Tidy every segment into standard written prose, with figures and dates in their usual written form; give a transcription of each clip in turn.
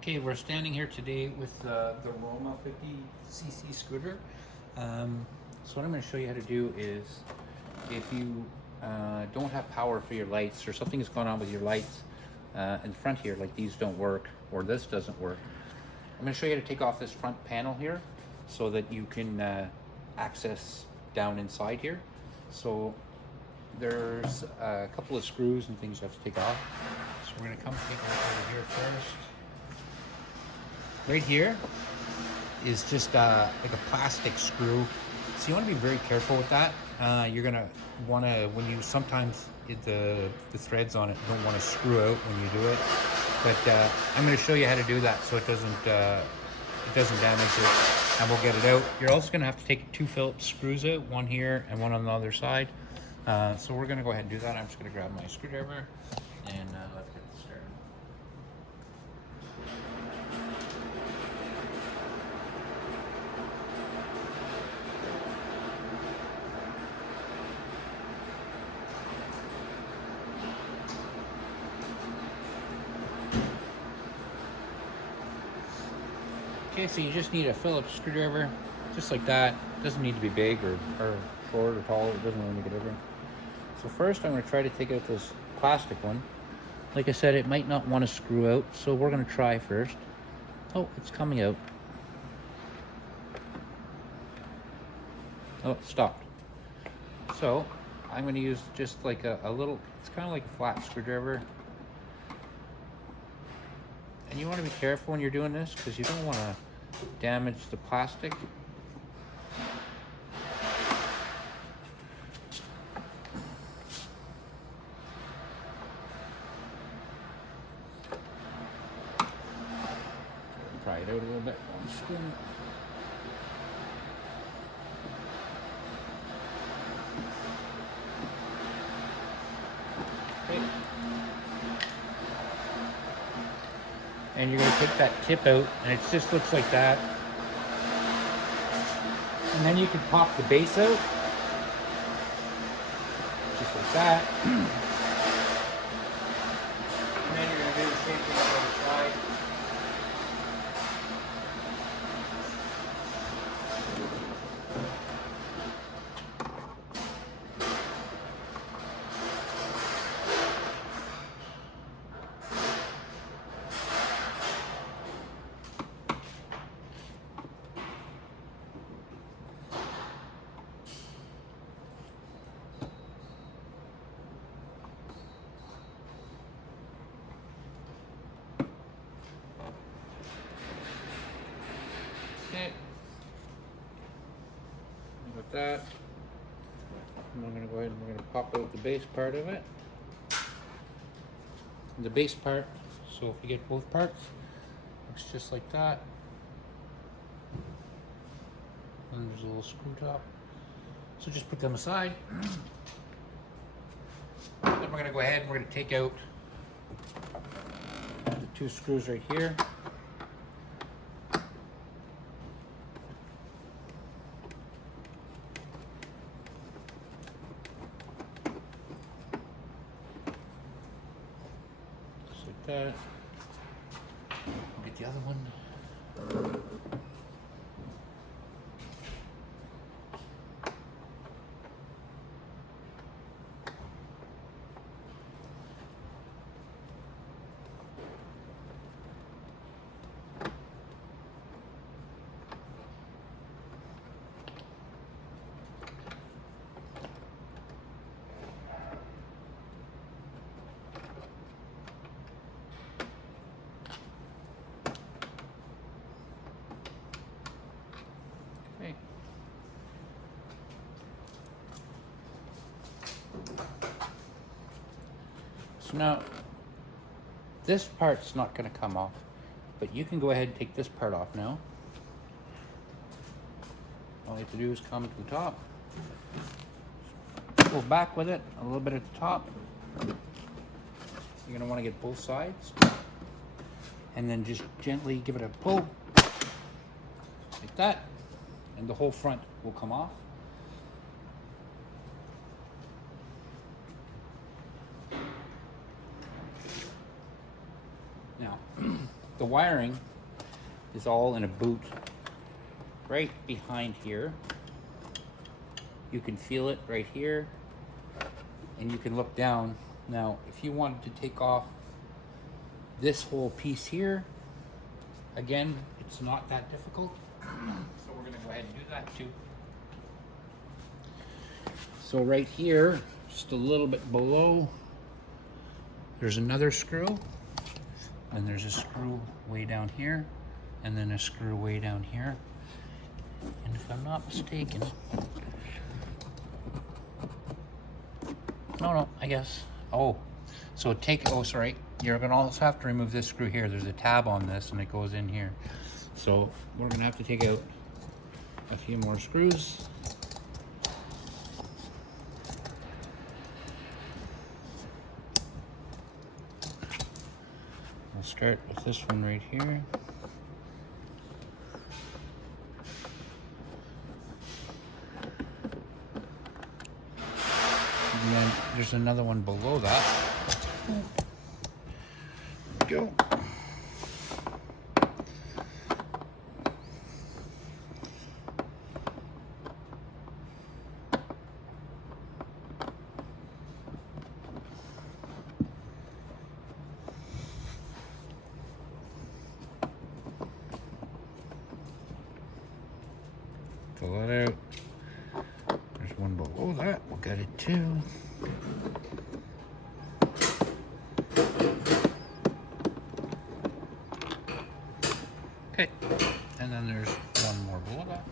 Okay, we're standing here today with the Roma 50cc scooter. So what I'm going to show you how to do is, if you don't have power for your lights, or something has gone on with your lights in front here, like these don't work or this doesn't work, I'm going to show you how to take off this front panel here so that you can access down inside here. So there's a couple of screws and things you have to take off. So we're going to come take a look over here first. Right here is just like a plastic screw. So you want to be very careful with that. You're going to want to, when you sometimes the threads on it don't want to screw out when you do it. But I'm going to show you how to do that so it doesn't damage it, and we'll get it out. You're also going to have to take 2 Phillips screws out, one here and one on the other side. So we're going to go ahead and do that. I'm just going to grab my screwdriver and let's get this started. Okay, so you just need a Phillips screwdriver, just like that. It doesn't need to be big or short or tall. It doesn't really make a difference. So first I'm going to try to take out this plastic one. Like I said, it might not want to screw out, so we're going to try first. Oh, it's coming out. Oh, it stopped. So I'm going to use just like a little, it's kind of like a flat screwdriver. And you want to be careful when you're doing this because you don't want to damage the plastic. Try it out a little bit. Okay. And you're going to take that tip out, and it just looks like that. And then you can pop the base out, just like that. And then you're going to do the same thing on the other side. Okay. With that, and I'm going to go ahead and we're going to pop out the base part of it. The base part, so if we get both parts, looks just like that. And there's a little screw top. So just put them aside. Then we're going to go ahead and we're going to take out the 2 screws right here. That. We'll get the other one. Okay. So now, this part's not going to come off, but you can go ahead and take this part off now. All you have to do is come to the top, pull back with it a little bit at the top. You're going to want to get both sides, and then just gently give it a pull, like that, and the whole front will come off. Now, the wiring is all in a boot right behind here. You can feel it right here, and you can look down. Now, if you wanted to take off this whole piece here, again, it's not that difficult. So we're gonna go ahead and do that too. So right here, just a little bit below, there's another screw, and there's a screw way down here, and then a screw way down here. And if I'm not mistaken, no, I guess, oh, sorry, you're gonna also have to remove this screw here. There's a tab on this and it goes in here. So we're gonna have to take out a few more screws. We'll start with this one right here. And then there's another one below that. There we go. Pull that out. There's one below that. We'll get it too. Okay, and then there's one more below that.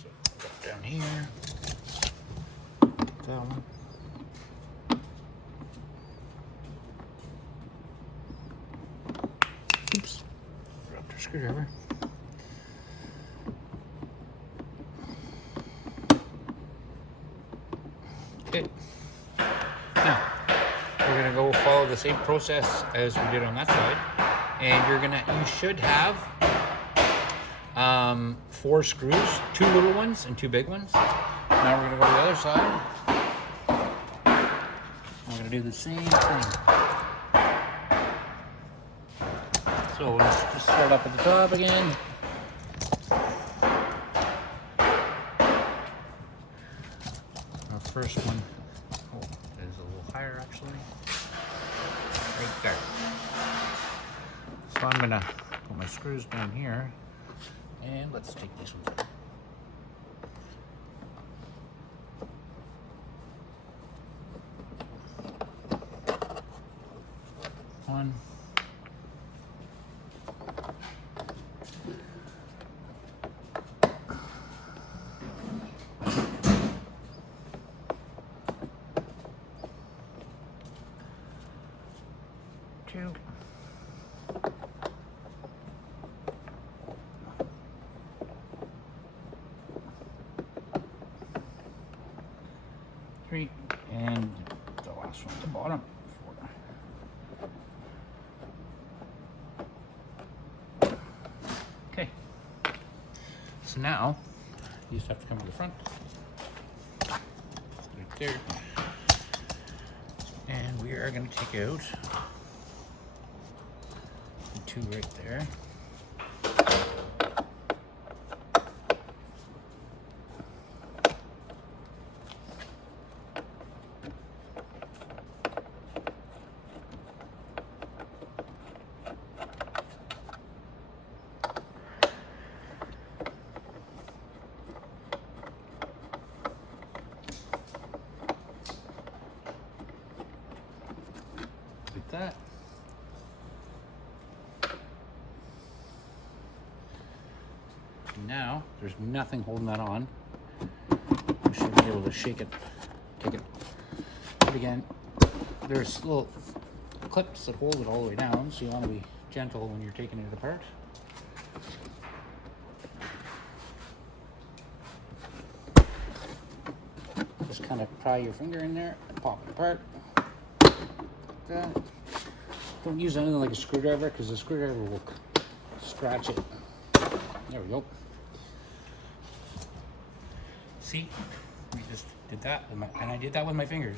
So go down here. That one. Oops. Dropped our screwdriver. Okay. Now we're gonna go follow the same process as we did on that side, and you should have 4 screws, 2 little ones and 2 big ones. Now we're gonna go to the other side. We're gonna do the same thing. So let's just start up at the top again. Our first one, oh, is a little higher actually. Right there. So I'm gonna put my screws down here, and let's take these ones out. One. 2. 3, and the last one at the bottom. 4. Okay. So now you just have to come to the front. Right there. And we are going to take out the 2 right there. Like that. Now there's nothing holding that on. We should be able to shake it, take it. But again, there's little clips that hold it all the way down, so you want to be gentle when you're taking it apart. Just kind of pry your finger in there and pop it apart. Like that. Don't use anything like a screwdriver because the screwdriver will scratch it. There we go. See, we just did that, and I did that with my fingers.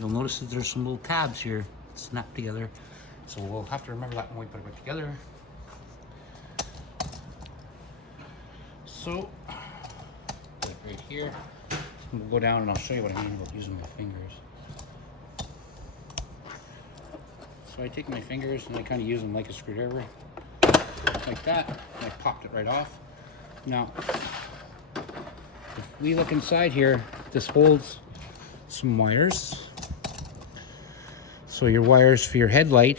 You'll notice that there's some little tabs here, snapped together. So we'll have to remember that when we put it back together. So, put it right here. We'll go down and I'll show you what I mean about using my fingers. So I take my fingers and I kind of use them like a screwdriver, like that, and I popped it right off. Now, if we look inside here, this holds some wires. So your wires for your headlight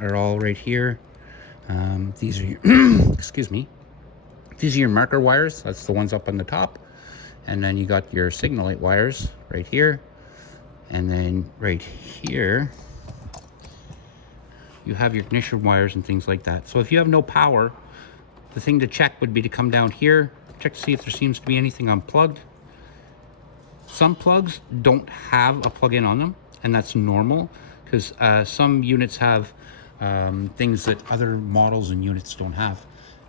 are all right here. These are your, excuse me, these are your marker wires. That's the ones up on the top. And then you got your signal light wires right here. And then right here, you have your ignition wires and things like that. So if you have no power, the thing to check would be to come down here, check to see if there seems to be anything unplugged. Some plugs don't have a plug-in on them, and that's normal because some units have things that other models and units don't have.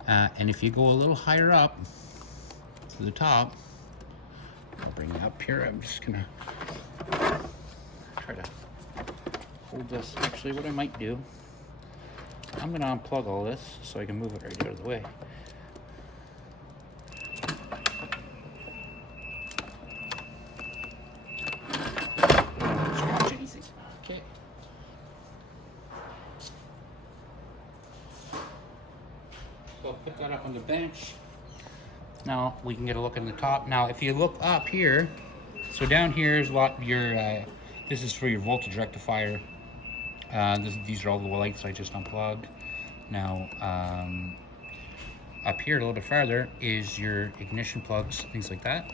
And if you go a little higher up to the top, I'll bring it up here. I'm just gonna try to hold this. Actually, what I might do, I'm gonna unplug all this so I can move it right out of the way. Scratch anything. Okay. So I'll put that up on the bench. Now we can get a look in the top. Now if you look up here, so down here is a lot of your, this is for your voltage rectifier. These are all the lights I just unplugged. Now up here a little bit farther is your ignition plugs, things like that.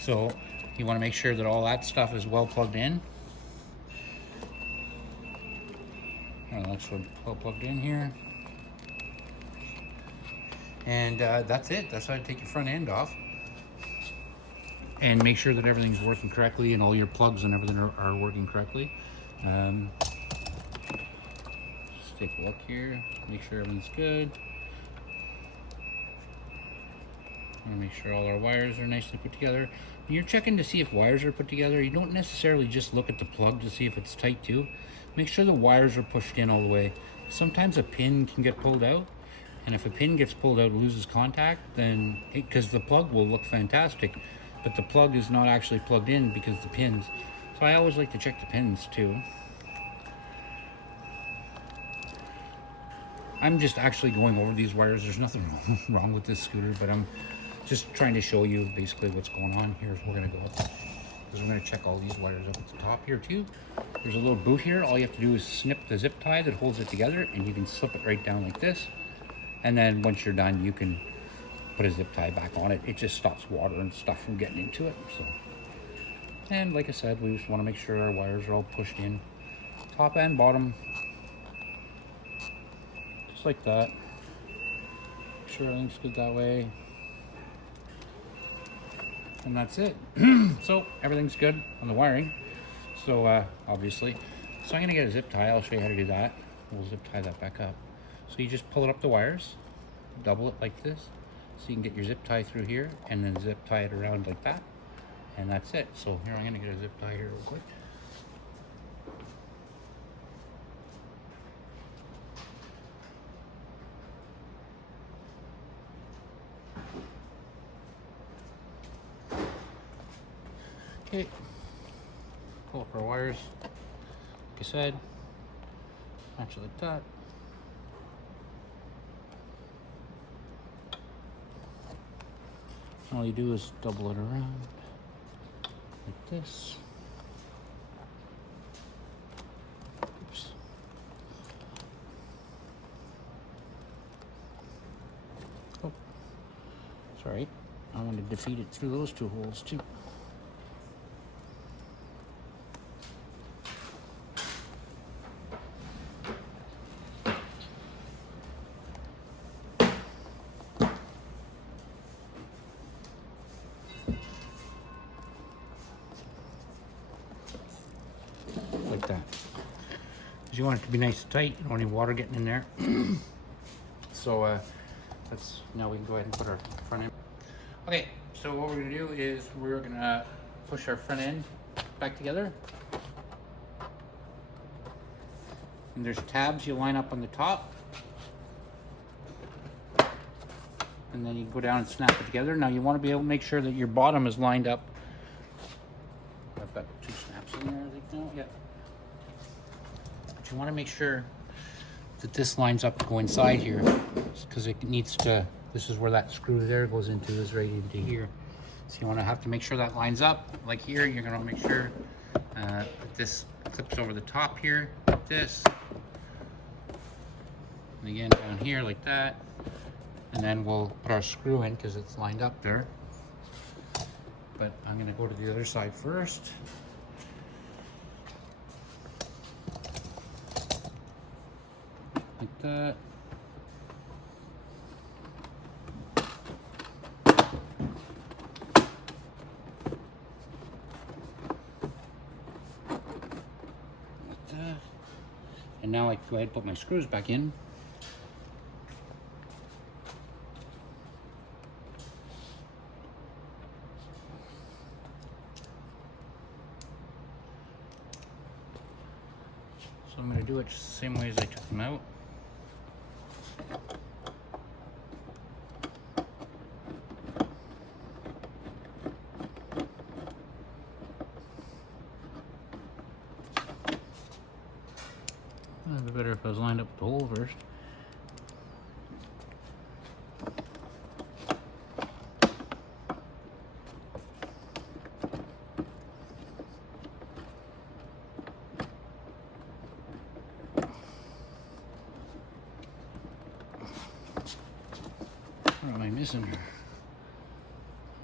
So you want to make sure that all that stuff is well plugged in. That's well plugged in here. And that's it. That's how to take your front end off. And make sure that everything's working correctly and all your plugs and everything are working correctly. Just take a look here, make sure everything's good. Want to make sure all our wires are nicely put together. When you're checking to see if wires are put together, you don't necessarily just look at the plug to see if it's tight too. Make sure the wires are pushed in all the way. Sometimes a pin can get pulled out. And if a pin gets pulled out and loses contact, then, because the plug will look fantastic, but the plug is not actually plugged in because the pins. So I always like to check the pins too. I'm just actually going over these wires. There's nothing wrong with this scooter, but I'm just trying to show you basically what's going on. Here's where we're gonna go with it. Because we're gonna check all these wires up at the top here too. There's a little boot here. All you have to do is snip the zip tie that holds it together, and you can slip it right down like this. And then once you're done, you can put a zip tie back on it. It just stops water and stuff from getting into it. So, and like I said, we just want to make sure our wires are all pushed in, top and bottom, just like that. Make sure everything's good that way. And that's it. So everything's good on the wiring. So obviously, so I'm gonna get a zip tie. I'll show you how to do that. We'll zip tie that back up. So you just pull it up the wires, double it like this, so you can get your zip tie through here, and then zip tie it around like that, and that's it. So here, I'm gonna get a zip tie here real quick. Okay, pull up our wires, like I said, match it like that. All you do is double it around like this. Oops. Oh, sorry. I want to defeat it through those two holes too. Like that. Because you want it to be nice and tight. You don't want any water getting in there. So that's, now we can go ahead and put our front end. Okay, so what we're gonna do is we're gonna push our front end back together. And there's tabs you line up on the top. And then you go down and snap it together. Now you want to be able to make sure that your bottom is lined up. I've got 2 snaps in there, I think now. Yeah. But you want to make sure that this lines up to go inside here, because it needs to, this is where that screw there goes into, is right into here. So you want to have to make sure that lines up. Like here, you're going to make sure that this clips over the top here, like this. And again, down here like that. And then we'll put our screw in because it's lined up there. But I'm going to go to the other side first. Like that. Like that. And now I can go ahead and put my screws back in. So I'm going to do it just the same way as I took them out. It'd be better if I was lined up the hole first. What am I missing here?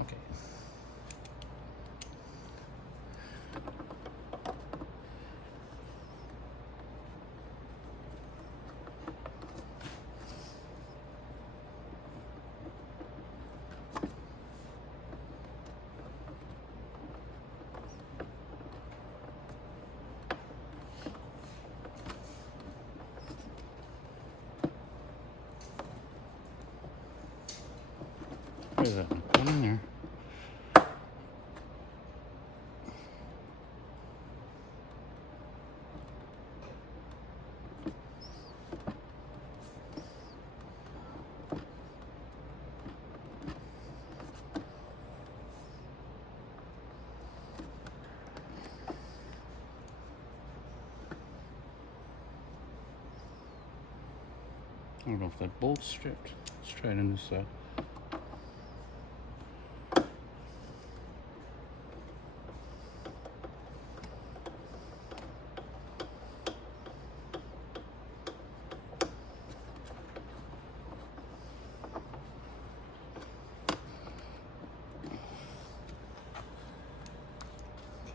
Okay. There's that one in there. I don't know if that bolt's stripped. Let's try it on this side.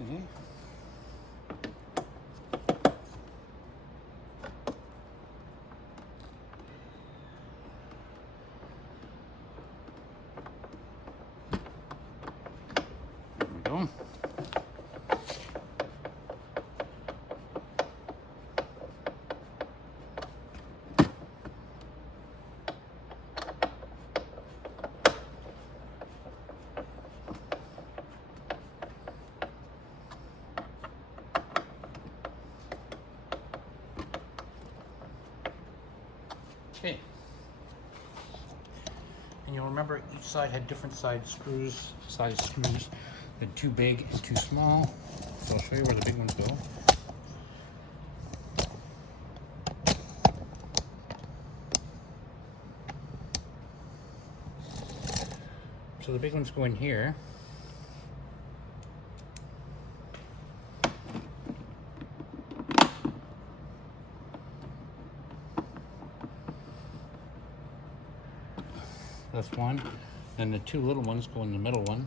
Okay. There we go. Okay. And you'll remember each side had different size screws. They're too big and too small. So I'll show you where the big ones go. So the big ones go in here. That's one. Then the 2 little ones go in the middle one.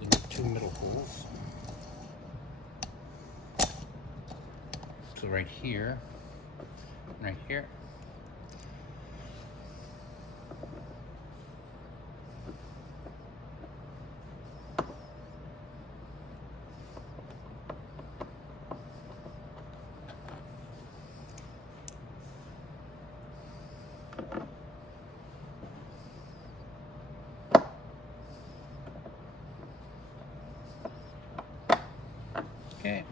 In the 2 middle holes. So right here, right here. Okay.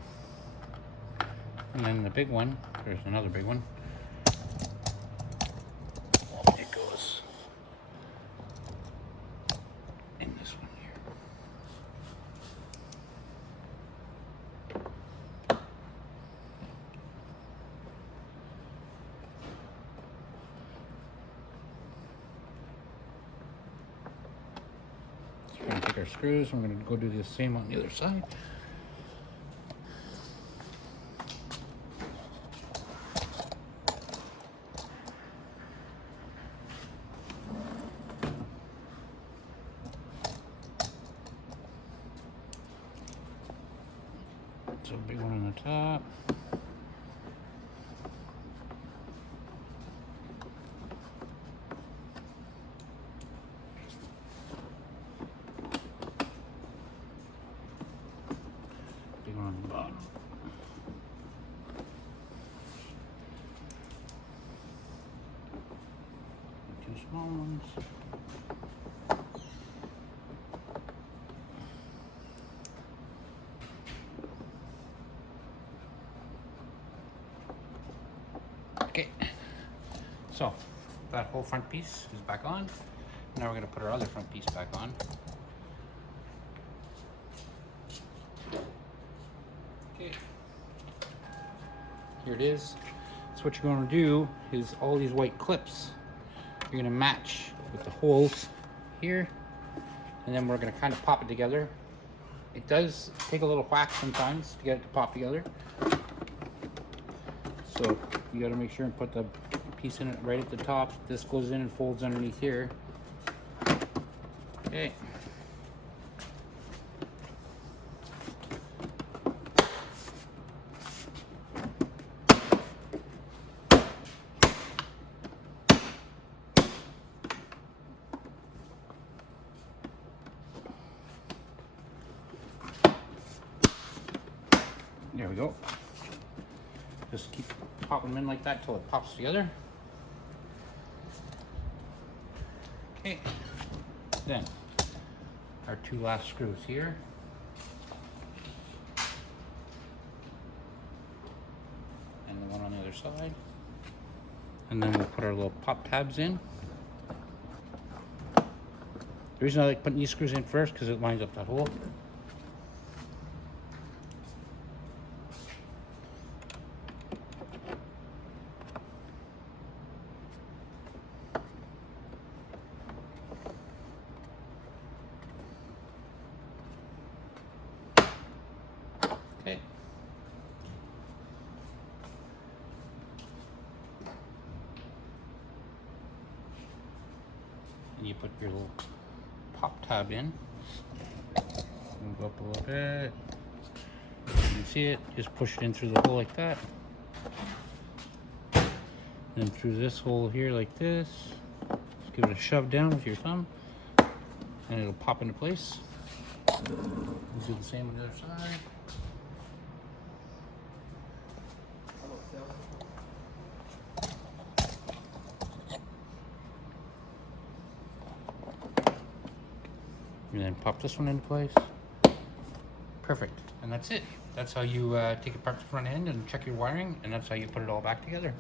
And then the big one, there's another big one. It goes in this one here. So we're going to take our screws and we're going to go do the same on the other side. So big one on the top. Big one on the bottom. Two small ones. Okay, so that whole front piece is back on. Now we're going to put our other front piece back on. Okay, here it is. So what you're going to do is all these white clips, you're going to match with the holes here, and then we're going to kind of pop it together. It does take a little whack sometimes to get it to pop together. So you got to make sure and put the piece in it right at the top. This goes in and folds underneath here. Okay. There we go. Just keep popping them in like that till it pops together. Okay. Then our two last screws here. And the one on the other side. And then we'll put our little pop tabs in. The reason I like putting these screws in first because it lines up that hole. Okay. And you put your little pop tab in. Move up a little bit. You can see it. Just push it in through the hole like that. Then through this hole here like this. Just give it a shove down with your thumb. And it'll pop into place. We'll do the same on the other side. And then pop this one into place. Perfect. And that's it. That's how you take apart the front end and check your wiring, and that's how you put it all back together.